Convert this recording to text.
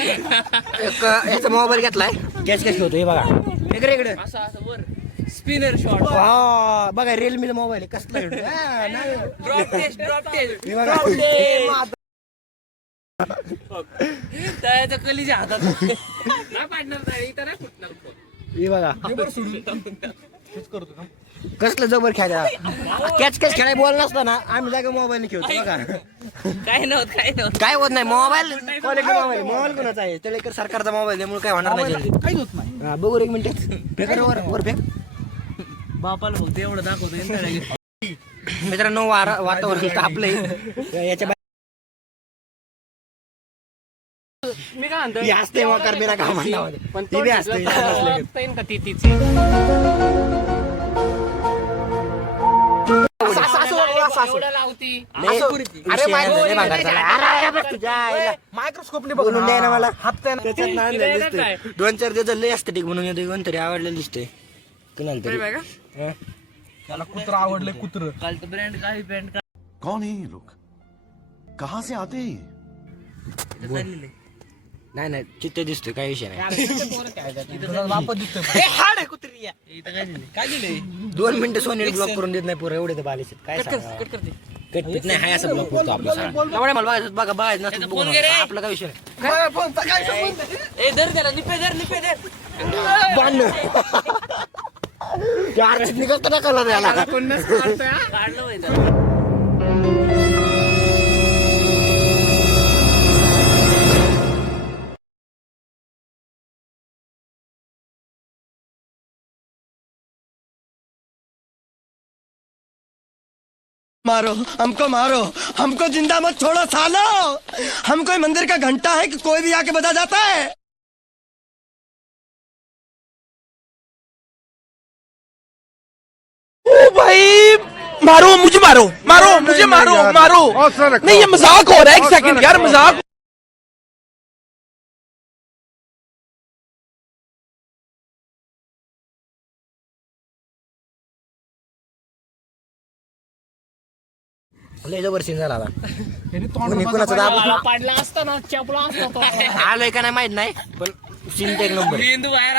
एक याचा मोबाईल घेतलाय कॅच कॅच होतो हे बघा इकडे इकडे असं वर स्पिनर शॉट हा बघा रिअलमीचा मोबाईल आहे कसला ड्रॉप टेस्ट त्याच्या कलीच्या हातात नाही पाडणार नाही इथं नाही फुटणार हे बघा कसलं जबर खेळा कॅच कॅच खेळाय बोल नसतं ना आम्ही जागा मोबाईल खेळतो बघा काय नव्हतं काय होत नाही मोबाईल क्वालिटी मोबाईल कोणाचा आहे तळेकर सरकारचा मोबाईल त्यामुळे काय होणार नाही जल्दी काहीच होत नाही. हा, बघू रे एक मिनिट फेक रे वर फेक बापाला फक्त एवढं दाखवतो मित्रांनो वातावरण तापलंय याच्या मी काय म्हणतो ही असते मकर बिना कामामध्ये पण ती बी असते का ती तिची एवढं लावती मायक्रोस्कोपने बोलून द्या ना मला हापत्यानं त्याच्यात नाही हिरायला दिसतंय काय? 2-4 दिवस लय असते ठीक म्हणून येतो कोणतरी आवडलेलं दिसतंय कुणाला तरी हं? त्याला कुत्र आवडले कुत्र. काल तर ब्रँड काही ब्रँड कौन है ये लोग कहाँ से आते हैं ये? चाललेलं नाही नाही चित्त दिसतोय काही विषय नाही तुझा बाप दिसतोय. इथं काय दिले काय दिले 2 मिनिटं सोनी ब्लॉक करून देत नाही पुरं एवढे तर बालिश आहेत. काय सांगा कट करते कट नाही हाय असं ब्लॉक करतो आपलं सगळं एवढे मला बघायचं नसतं बघू फोन घे रे. नका. आपलं काय विषय नाही. ए धर त्याला निपे धर बांधलं. त्या आरतीत निघत ना कलर याला काढलं होय मारो हमको जिंदा मत छोड़ो सालो हम कोई मंदिर का घंटा है कि कोई भी आके बजा जाता है ओ भाई मारो मुझे मारो नहीं ये मजाक हो रहा है एक सेकंड यार मजाक लय जबर सीन झाला आता. त्याने तोंड कोणी कोणाचं दाब पाडला असता ना चपला असता आलोय का नाही माहित नाही पण सीन एक नंबर मेंदू बाहेर